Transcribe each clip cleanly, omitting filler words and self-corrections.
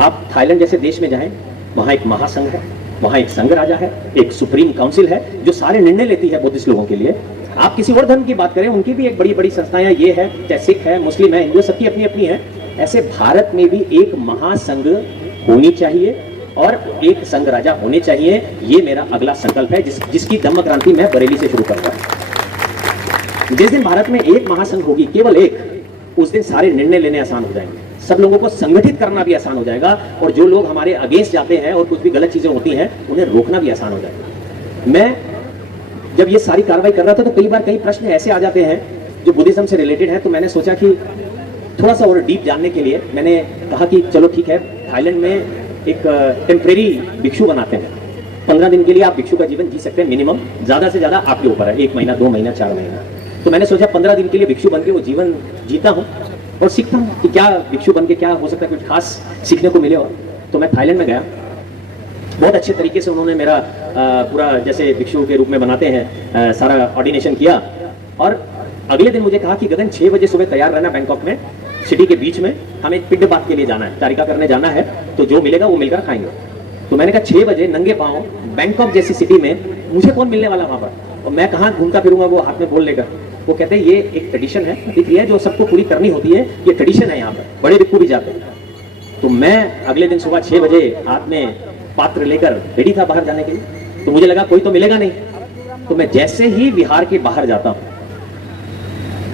आप थाईलैंड जैसे देश में जाएं, वहां एक महासंघ है, वहां एक संघ राजा है, एक सुप्रीम काउंसिल है जो सारे निर्णय लेती है बुद्धिस्ट लोगों के लिए। आप किसी और धर्म की बात करें, उनकी भी एक बड़ी बड़ी संस्थाएं ये है, चाहे सिख है, मुस्लिम है, हिंदू, सबकी अपनी अपनी है। ऐसे भारत में भी एक महासंघ होनी चाहिए और एक संघ राजा होने चाहिए। ये मेरा अगला संकल्प है, जिसकी धम्म क्रांति मैं बरेली से शुरू करूंगा। जिस दिन भारत में एक महासंघ होगी, केवल एक, उस दिन सारे निर्णय लेने आसान हो जाएंगे, सब लोगों को संगठित करना भी आसान हो जाएगा, और जो लोग हमारे अगेंस्ट जाते हैं और कुछ भी गलत चीजें होती हैं उन्हें रोकना भी आसान हो जाएगा। मैं जब ये सारी कार्रवाई कर रहा था तो कई बार कई प्रश्न ऐसे आ जाते हैं जो बुद्धिज्म से रिलेटेड है, तो मैंने सोचा कि थोड़ा सा और डीप जानने के लिए मैंने कहा कि चलो ठीक है, थाईलैंड में एक टेम्परेरी भिक्षु बनाते हैं। 15 दिन के लिए आप भिक्षु का जीवन जी सकते हैं मिनिमम, ज्यादा से ज्यादा आपके ऊपर है, 1 महीना, 2 महीना, 4 महीना। तो मैंने सोचा 15 दिन के लिए भिक्षु बन के वो जीवन जीता हूँ और सीखता हूँ कि क्या भिक्षु बन के क्या हो सकता है, कुछ खास सीखने को मिले। और तो मैं थाईलैंड में गया, बहुत अच्छे तरीके से उन्होंने मेरा पूरा जैसे भिक्षु के रूप में बनाते हैं सारा ऑर्डिनेशन किया। और अगले दिन मुझे कहा कि गगन 6 बजे सुबह तैयार रहना, बैंकॉक में सिटी के बीच में हमें पिंड बात के लिए जाना है, चारिका करने जाना है, तो जो मिलेगा वो मिलकर खाएंगे। तो मैंने कहा 6 बजे नंगे पाँव बैंकॉक जैसी सिटी में मुझे कौन मिलने वाला वहां पर, और मैं कहाँ घूमता फिरूंगा वो हाथ में बोल लेकर। वो कहते हैं ये एक ट्रेडिशन है, प्रतिक्रिया जो सबको पूरी करनी होती है, ये ट्रेडिशन है, यहाँ पर बड़े भिक्षु भी जाते हैं। तो मैं अगले दिन सुबह 6 बजे हाथ में पात्र लेकर रेडी था बाहर जाने के लिए। तो मुझे लगा कोई तो मिलेगा नहीं, तो मैं जैसे ही विहार के बाहर जाता हूं,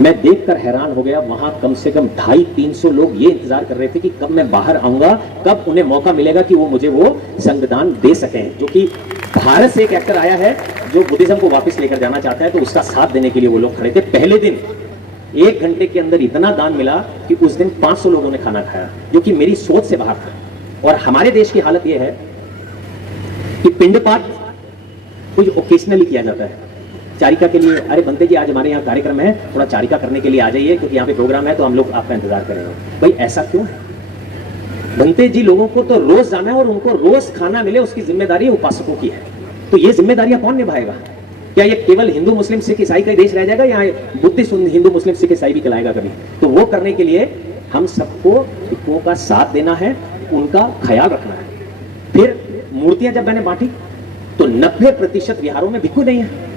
मैं देखकर हैरान हो गया, वहां कम से कम 250-300 लोग ये इंतजार कर रहे थे कि कब मैं बाहर आऊंगा, कब उन्हें मौका मिलेगा कि वो मुझे वो संगदान दे सकें। जो कि भारत से एक एक्टर आया है जो बुद्धिज्म को वापस लेकर जाना चाहता है, तो उसका साथ देने के लिए वो लोग खड़े थे। पहले दिन 1 घंटे के अंदर इतना दान मिला कि उस दिन 500 लोगों ने खाना खाया, जो कि मेरी सोच से बाहर था। और हमारे देश की हालत यह है कि पिंडपात कुछ ओकेशनली किया जाता है, चारिका के लिए, अरे बनते जी आज हमारे यहाँ कार्यक्रम है, थोड़ा चारिका करने के लिए आ जाइए क्योंकि यहाँ पे प्रोग्राम है, तो हम लोग आपका इंतजार करेंगे। भाई ऐसा क्यों है? बनते जी लोगों को तो रोज जाना है और उनको रोज खाना मिले, उसकी जिम्मेदारी उपासकों की है। तो ये जिम्मेदारियां कौन निभाएगा? क्या ये केवल हिंदू मुस्लिम सिख ईसाई का देश रह जाएगा, या बुद्धिस्ट हिंदू मुस्लिम सिख ईसाई भी कहलाएगा कभी? तो वो करने के लिए हम सबको भिक्षुओं का साथ देना है, उनका ख्याल रखना है। फिर मूर्तियां जब मैंने बांटी तो 90% विहारों में भिक्षु नहीं है।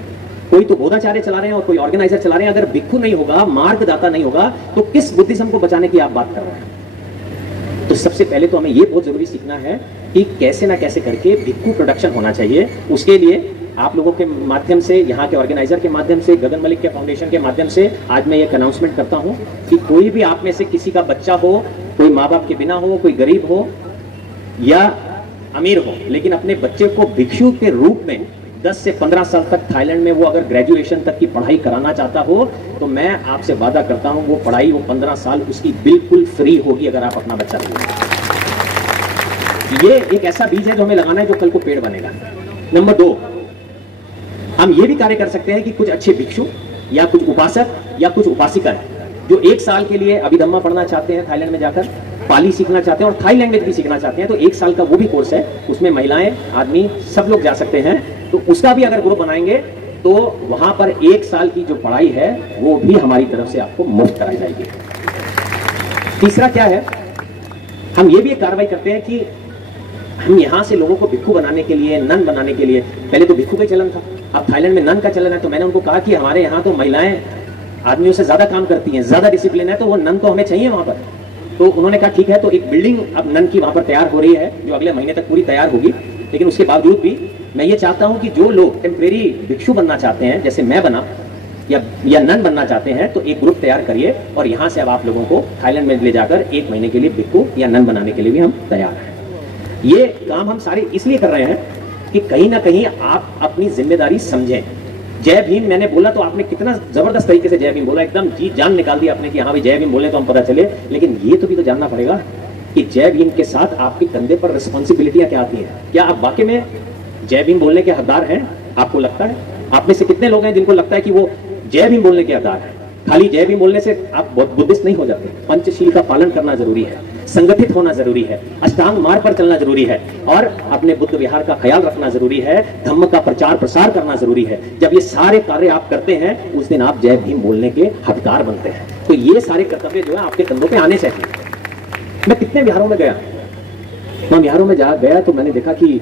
कोई तो बोधाचार्य चला रहे हैं और कोई ऑर्गेनाइजर चला रहे हैं। अगर भिक्षु नहीं होगा, मार्गदाता नहीं होगा, तो किस बुद्धिज्म को बचाने की आप बात कर रहे हैं? तो सबसे पहले तो हमें ये बहुत जरूरी सीखना है कि कैसे ना कैसे करके भिक्षु प्रोडक्शन होना चाहिए। उसके लिए आप लोगों के माध्यम से, यहाँ के ऑर्गेनाइजर के माध्यम से, गगन मलिक के फाउंडेशन के माध्यम से आज मैं एक अनाउंसमेंट करता हूँ कि कोई भी आप में से किसी का बच्चा हो, कोई माँ बाप के बिना हो, कोई गरीब हो या अमीर हो, लेकिन अपने बच्चे को भिक्षु के रूप में 10 से 15 साल तक थाईलैंड में वो अगर ग्रेजुएशन तक की पढ़ाई कराना चाहता हो, तो मैं आपसे वादा करता हूं वो पढ़ाई, वो 15 साल उसकी बिल्कुल फ्री होगी अगर आप अपना बच्चा देंगे। ये एक ऐसा बीज है जो हमें लगाना है, जो कल को पेड़ बनेगा। नंबर 2, हम ये भी कार्य कर सकते हैं कि कुछ अच्छे भिक्षु या कुछ उपासक या कुछ उपासिका है जो 1 साल के लिए अभिधम्मा पढ़ना चाहते हैं, थाईलैंड में जाकर पाली सीखना चाहते हैं और थाई लैंग्वेज भी सीखना चाहते हैं, तो 1 साल का वो भी कोर्स है। उसमें महिलाएं, आदमी सब लोग जा सकते हैं। तो उसका भी अगर ग्रुप बनाएंगे तो वहां पर 1 साल की जो पढ़ाई है वो भी हमारी तरफ से आपको मुफ्त कराई जाएगी। तीसरा क्या है, हम ये भी एक कार्रवाई करते हैं कि हम यहां से लोगों को भिक्षु बनाने के लिए, नन बनाने के लिए, पहले तो भिक्षु का चलन था, अब थाईलैंड में नन का चलन है। तो मैंने उनको कहा कि हमारे यहाँ तो महिलाएं आदमियों से ज्यादा काम करती हैं, ज्यादा डिसिप्लिन है, तो वो नन तो हमें चाहिए वहां पर। तो उन्होंने कहा ठीक है, तो एक बिल्डिंग अब नन की वहां पर तैयार हो रही है, जो अगले महीने तक पूरी तैयार होगी। लेकिन उसके बावजूद भी मैं ये चाहता हूं कि जो लोग टेम्परेरी भिक्षु बनना चाहते हैं, जैसे मैं बना, या नन बनना चाहते हैं, तो एक ग्रुप तैयार करिए और यहां से अब आप लोगों को थाईलैंड में ले जाकर 1 महीने के लिए भिक्षु या नन बनाने के लिए भी हम तैयार हैं। ये काम हम सारे इसलिए कर रहे हैं कि कहीं ना कहीं आप अपनी जिम्मेदारी समझें। जय भीम मैंने बोला तो आपने कितना जबरदस्त तरीके से जय भीम बोला, एकदम जी जान निकाल दी आपने कि हाँ भाई जय भीम बोले तो हम पता चले। लेकिन ये तो भी तो जानना पड़ेगा कि जय भीम के साथ आपके कंधे पर रिस्पॉन्सिबिलिटियां क्या आती हैं। क्या आप वाकई में जय भीम बोलने के हकदार हैं? आपको लगता है? आप में से कितने लोग हैं जिनको लगता है कि वो जय भीम बोलने के हकदार हैं? खाली जय भीम बोलने से आप बुद्धिस्ट नहीं हो जाते। पंचशील का पालन करना जरूरी है, संगठित होना जरूरी है, अष्टांग मार्ग पर चलना जरूरी है और अपने बुद्ध विहार का ख्याल रखना जरूरी है, धम्म का प्रचार प्रसार करना जरूरी है। जब ये सारे कार्य आप करते हैं, उस दिन आप जय भीम बोलने के हकदार बनते हैं। तो ये सारे कर्तव्य जो है आपके कंधों पे आने चाहिए। मैं कितने विहारों में गया, तो हम बिहारों में जहाँ गया तो मैंने देखा कि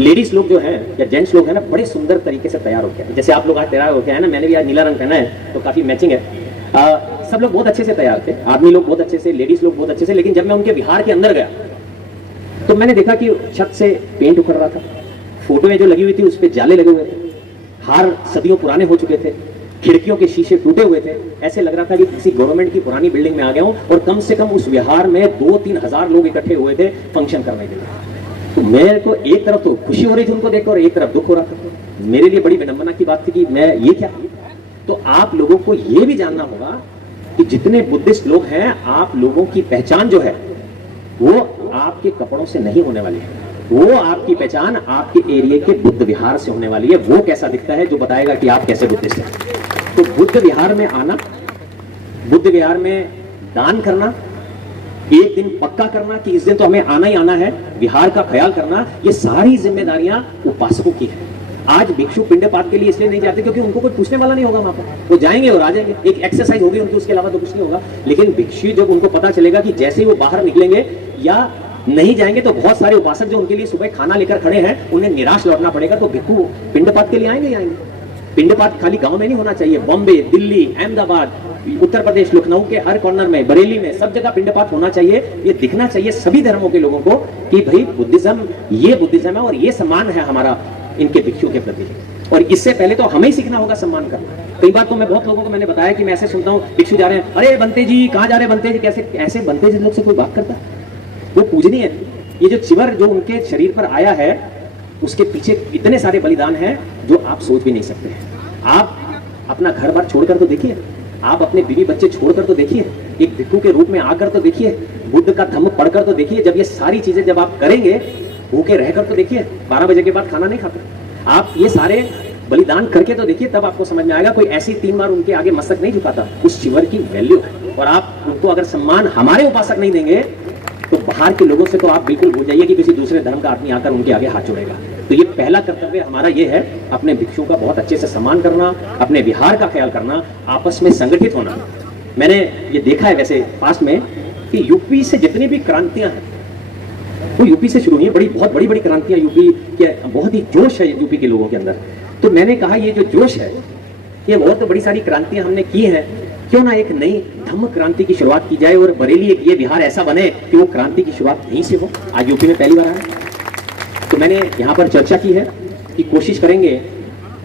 लेडीज लोग जो हैं या जेंट्स लोग हैं ना, बड़े सुंदर तरीके से तैयार होके हैं। जैसे आप लोग आज तैयार होके हैं ना, मैंने भी आज नीला रंग पहना है तो काफी मैचिंग है। सब लोग बहुत अच्छे से तैयार थे, आदमी लोग बहुत अच्छे से, लेडीज लोग बहुत अच्छे से। लेकिन जब मैं उनके विहार के अंदर गया तो मैंने देखा कि छत से पेंट उखड़ रहा था, फोटोएं जो लगी हुई थी उस पर जाले लगे हुए थे, हार सदियों पुराने हो चुके थे, खिड़कियों के शीशे टूटे हुए थे। ऐसे लग रहा था कि किसी गवर्नमेंट की पुरानी बिल्डिंग में आ गया हूं और कम से कम उस विहार में 2-3 हजार लोग इकट्ठे हुए थे फंक्शन करने के लिए। तो मेरे को एक तरफ तो खुशी हो रही थी उनको देखकर और एक तरफ दुख हो रहा था। मेरे लिए बड़ी विडंबना की बात थी कि मैं ये क्या। तो आप लोगों को ये भी जानना होगा कि जितने बुद्धिस्ट लोग हैं, आप लोगों की पहचान जो है वो आपके कपड़ों से नहीं होने वाली है। वो आपकी पहचान आपके एरिया के बुद्ध विहार से होने वाली है। वो कैसा दिखता है जो बताएगा कि आप कैसे बुद्धिस्ट हैं। तो बुद्ध विहार में आना, बुद्ध विहार में दान करना, एक दिन पक्का करना कि इस दिन तो हमें आना ही आना है, विहार का ख्याल करना, ये सारी जिम्मेदारियां उपासकों की है। आज भिक्षु पिंडपात के लिए इसलिए नहीं जाते क्योंकि उनको कोई पूछने वाला नहीं होगा वहां पर, वो जाएंगे और आ जाएंगे, एक एक्सरसाइज होगी उनकी, उसके अलावा तो कुछ नहीं होगा। लेकिन भिक्षु जब उनको पता चलेगा कि जैसे ही वो बाहर निकलेंगे या नहीं जाएंगे तो बहुत सारे उपासक जो उनके लिए सुबह खाना लेकर खड़े हैं उन्हें निराश लौटना पड़ेगा, तो भिक्षु पिंडपात के लिए आएंगे ही आएंगे। पिंडपात खाली गांव में नहीं होना चाहिए, बॉम्बे, दिल्ली, अहमदाबाद, उत्तर प्रदेश, लखनऊ के हर कॉर्नर में, बरेली में, सब जगह पिंडपात होना चाहिए। ये दिखना चाहिए सभी धर्मों के लोगों को कि भाई बुद्धिज्म, ये बुद्धिज्म है और ये सम्मान है हमारा इनके भिक्षुओं के प्रति। और इससे पहले तो हमें ही सीखना होगा सम्मान करना। कई बार तो मैं बहुत लोगों को मैंने बताया कि मैं ऐसे सुनता हूँ, भिक्षु जा रहे हैं, अरे बनते जी कहाँ जा रहे हैं, बनते जी कैसे, ऐसे बनते जी लोग से कोई बात करता है? वो पूजनीय है। ये जो चिवर जो उनके शरीर पर आया है उसके पीछे इतने सारे बलिदान हैं जो आप सोच भी नहीं सकते हैं। आप अपना घर बार छोड़कर तो देखिए, आप अपने बीवी बच्चे छोड़कर तो देखिए, एक भिक्षु के रूप में आकर तो देखिए, बुद्ध का धम्म पढ़कर तो देखिए। जब ये सारी चीजें जब आप करेंगे, भूखे रहकर तो देखिए, 12 बजे के बाद खाना नहीं खाते, आप ये सारे बलिदान करके तो देखिए, तब आपको समझ में आएगा। कोई ऐसी 3 बार उनके आगे मस्तक नहीं झुकाता, उस चिवर की वैल्यू है। और आप उनको अगर सम्मान हमारे उपासक नहीं देंगे तो बाहर के लोगों से तो आप बिल्कुल भूल जाइए कि किसी दूसरे धर्म का आदमी आकर उनके आगे हाथ जोड़ेगा। तो ये पहला कर्तव्य हमारा ये है, अपने भिक्षुओं का बहुत अच्छे से सम्मान करना, अपने विहार का ख्याल करना, आपस में संगठित होना। मैंने ये देखा है वैसे पास में कि यूपी से जितनी भी क्रांतियां हैं वो यूपी से शुरू हुई है। बहुत बड़ी बड़ी क्रांतियां यूपी के, बहुत ही जोश है यूपी के लोगों के अंदर। तो मैंने कहा ये जो जोश है, ये बहुत बड़ी सारी क्रांतियां हमने की हैं, क्यों ना एक नई धम्म क्रांति की शुरुआत की जाए और बरेली एक ये बिहार ऐसा बने कि वो क्रांति की शुरुआत यहीं से हो। आज यूपी में पहली बार आया, तो मैंने यहाँ पर चर्चा की है कि कोशिश करेंगे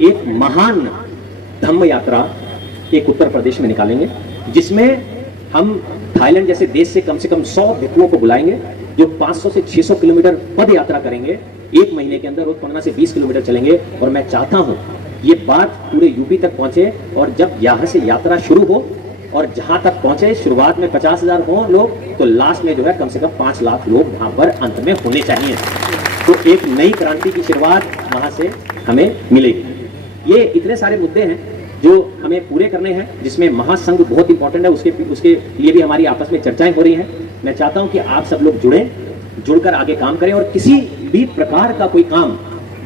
एक महान धम्म यात्रा एक उत्तर प्रदेश में निकालेंगे, जिसमें हम थाईलैंड जैसे देश से कम 100 भिक्षुओं को बुलाएंगे जो 500 से 600 किलोमीटर पद यात्रा करेंगे। 1 महीने के अंदर रोज 15 से 20 किलोमीटर चलेंगे। और मैं चाहता हूं ये बात पूरे यूपी तक पहुंचे और जब यहां से यात्रा शुरू हो और जहां तक पहुंचे, शुरुआत में 50,000 हो लोग, तो लास्ट में जो है कम से कम 5 लाख लोग वहां पर अंत में होने चाहिए। तो एक नई क्रांति की शुरुआत वहां से हमें मिलेगी। ये इतने सारे मुद्दे हैं जो हमें पूरे करने हैं, जिसमें महासंघ बहुत इंपॉर्टेंट है। उसके लिए भी हमारी आपस में चर्चाएं हो रही हैं। मैं चाहता हूं कि आप सब लोग जुड़कर आगे काम करें और किसी भी प्रकार का कोई काम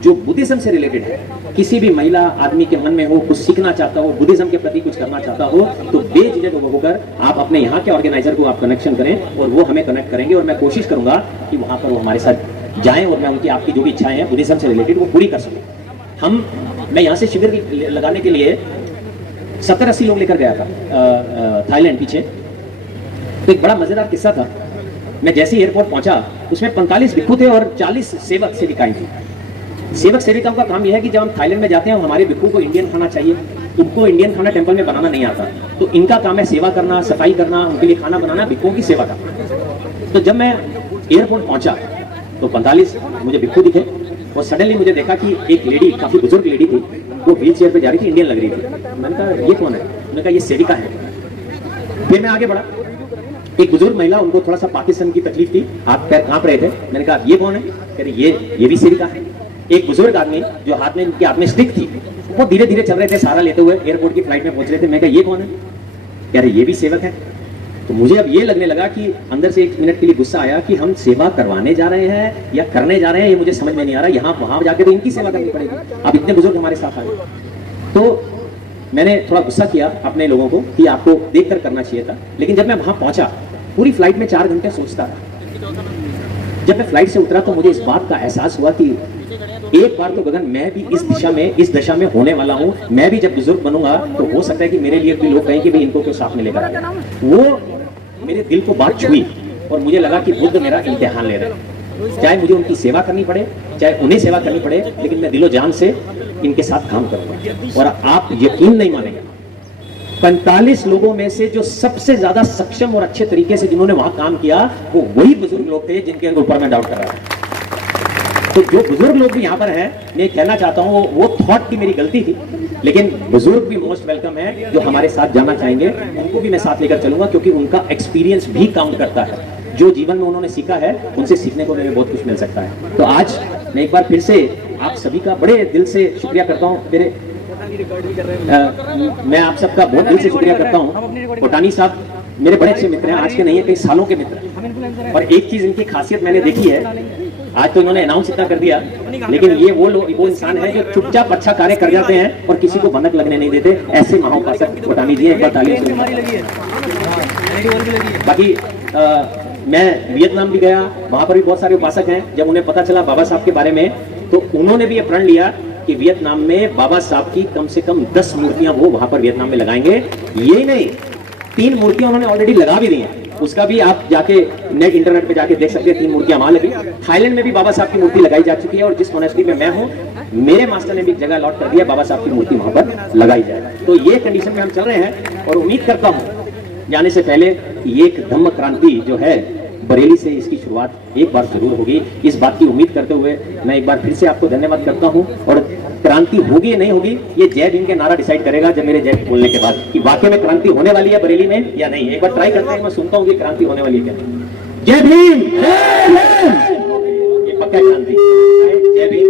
जो बुद्धिज्म से रिलेटेड है, किसी भी महिला आदमी के मन में हो, कुछ सीखना चाहता हो, बुद्धिज्म के प्रति कुछ करना चाहता हो, तो बेझिझक होकर आप अपने यहाँ के ऑर्गेनाइजर को आप कनेक्शन करें और वो हमें कनेक्ट करेंगे। और मैं कोशिश करूंगा कि वहां पर वो हमारे साथ जाएं और मैं उनकी आपकी जो भी इच्छाएं हैं बुद्धिज्म से रिलेटेड वो पूरी कर सकूं। मैं यहाँ से शिविर लगाने के लिए 70-80 लोग लेकर गया था थाईलैंड पीछे। तो एक बड़ा मजेदार किस्सा था। मैं जैसे ही एयरपोर्ट पहुंचा, उसमें 45 भिक्षु थे और 40 सेवक सेविकाएं थी। सेवक सेविकाओं का काम यह है कि जब हम थाईलैंड में जाते हैं, हमारे भिक्षु को इंडियन खाना चाहिए। उनको इंडियन खाना टेंपल में बनाना नहीं आता, तो इनका काम है सेवा करना, सफाई करना, उनके लिए खाना बनाना, भिक्षुओं की सेवा करना। तो जब मैं एयरपोर्ट पहुंचा तो 45 मुझे भिक्षु दिखे और सडनली मुझे देखा कि एक लेडी, काफी बुजुर्ग लेडी थी, वो व्हील चेयर पर जा रही थी, इंडियन लग रही थी। मैंने कहा ये कौन है? मैंने कहा ये सेविका है। फिर मैं आगे बढ़ा, एक बुजुर्ग महिला, उनको थोड़ा सा पाकिस्तान की तकलीफ थी, हाथ पैर कांप रहे थे। मैंने कहा ये कौन है? कह रही ये भी सेविका है। एक बुजुर्ग आदमी जो उनके हाथ में स्टिक थी, वो धीरे धीरे चल रहे थे, सहारा लेते हुए एयरपोर्ट की फ्लाइट में पहुंच रहे थे। मैं कहा ये कौन है? कह रहे ये भी सेवक है। तो मुझे अब ये लगने लगा कि अंदर से 1 मिनट के लिए गुस्सा आया कि हम सेवा करवाने जा रहे हैं या करने जा रहे हैं, ये मुझे समझ में नहीं आ रहा। यहाँ वहां जाके तो इनकी सेवा करनी पड़ेगी। अब इतने बुजुर्ग हमारे साथ आए, तो मैंने थोड़ा गुस्सा किया अपने लोगों को कि आपको देखकर करना चाहिए था। लेकिन जब मैं वहां पहुंचा, पूरी फ्लाइट में 4 घंटे सोचता रहा जब मैं फ्लाइट से उतरा तो मुझे इस बात का एहसास हुआ कि एक बार तो गगन मैं भी इस दशा में होने वाला हूं। मैं भी जब बुजुर्ग बनूंगा तो हो सकता है कि मेरे लिए भी लोग कहें कि भाई इनको क्यों साथ में लेकर आया। वो मेरे दिल को बात छुई और मुझे लगा कि बुद्ध मेरा इम्तिहान ले रहे हैं। चाहे मुझे उनकी सेवा करनी पड़े, चाहे उन्हें सेवा करनी पड़े, लेकिन मैं दिलो जान से इनके साथ काम करूंगा। और आप यकीन नहीं मानेंगे, 45 लोगों में से जो सबसे ज्यादा सक्षम और अच्छे तरीके से जिन्होंने वहां काम किया वो वही बुजुर्ग लोग थे जिनके ऊपर मैं डाउट कर रहा था। तो जो बुजुर्ग लोग भी यहाँ पर हैं, मैं कहना चाहता हूँ वो थॉट की मेरी गलती थी, लेकिन बुजुर्ग भी मोस्ट वेलकम है जो हमारे साथ जाना चाहेंगे, उनको भी मैं साथ लेकर चलूंगा, क्योंकि उनका एक्सपीरियंस भी काउंट करता है। जो जीवन में उन्होंने सीखा है उनसे सीखने को हमें बहुत कुछ मिल सकता है। तो आज मैं एक बार फिर से आप सभी का बड़े दिल से शुक्रिया करता हूँ। मैं आप सबका बहुत दिल से शुक्रिया करता हूँ। कोटानी साहब मेरे बड़े अच्छे मित्र हैं, आज के नहीं है, कई सालों के मित्र हैं। और एक चीज इनकी खासियत मैंने देखी है, आज तो इन्होंने अनाउंस इतना कर दिया, लेकिन ये वो इंसान है जो चुपचाप अच्छा कार्य कर जाते हैं और किसी को भनक लगने नहीं देते। ऐसे महाउपासक कोटानी जी एक बार तालियों से। बाकी मैं वियतनाम भी गया, वहां पर भी बहुत सारे उपासक हैं। जब उन्हें पता चला बाबा साहब के बारे में तो उन्होंने भी ये प्रण लिया कि वियतनाम में बाबा साहब की कम से कम 10 मूर्तियां वो वहां पर वियतनाम में लगाएंगे। ये नहीं, 3 मूर्तियां उन्होंने ऑलरेडी लगा भी दी हैं, उसका भी आप जाके नेट इंटरनेट पे जाके देख सकते हैं। 3 मूर्तियां वहां लगी। थाईलैंड में भी बाबा साहब की मूर्ति लगाई जा चुकी है, और जिस मोनेस्ट्री में मैं हूं मेरे मास्टर ने भी जगह अलॉट कर दिया, बाबा साहब की मूर्ति वहां पर लगाई जाए। तो ये कंडीशन में हम चल रहे हैं, और उम्मीद करता हूं जाने से पहले एक धम्म क्रांति जो है बरेली से इसकी शुरुआत एक बार जरूर होगी। इस बात की उम्मीद करते हुए मैं एक बार फिर से आपको धन्यवाद करता हूं। और क्रांति होगी या नहीं होगी ये जय भीम के नारा डिसाइड करेगा जब मेरे जय बोलने के बाद कि वाकई में क्रांति होने वाली है बरेली में या नहीं। एक बार ट्राई करते हैं, मैं सुनता हूं कि क्रांति होने वाली है क्या। जय भीम, ये पक्का क्रांति। जय भीम।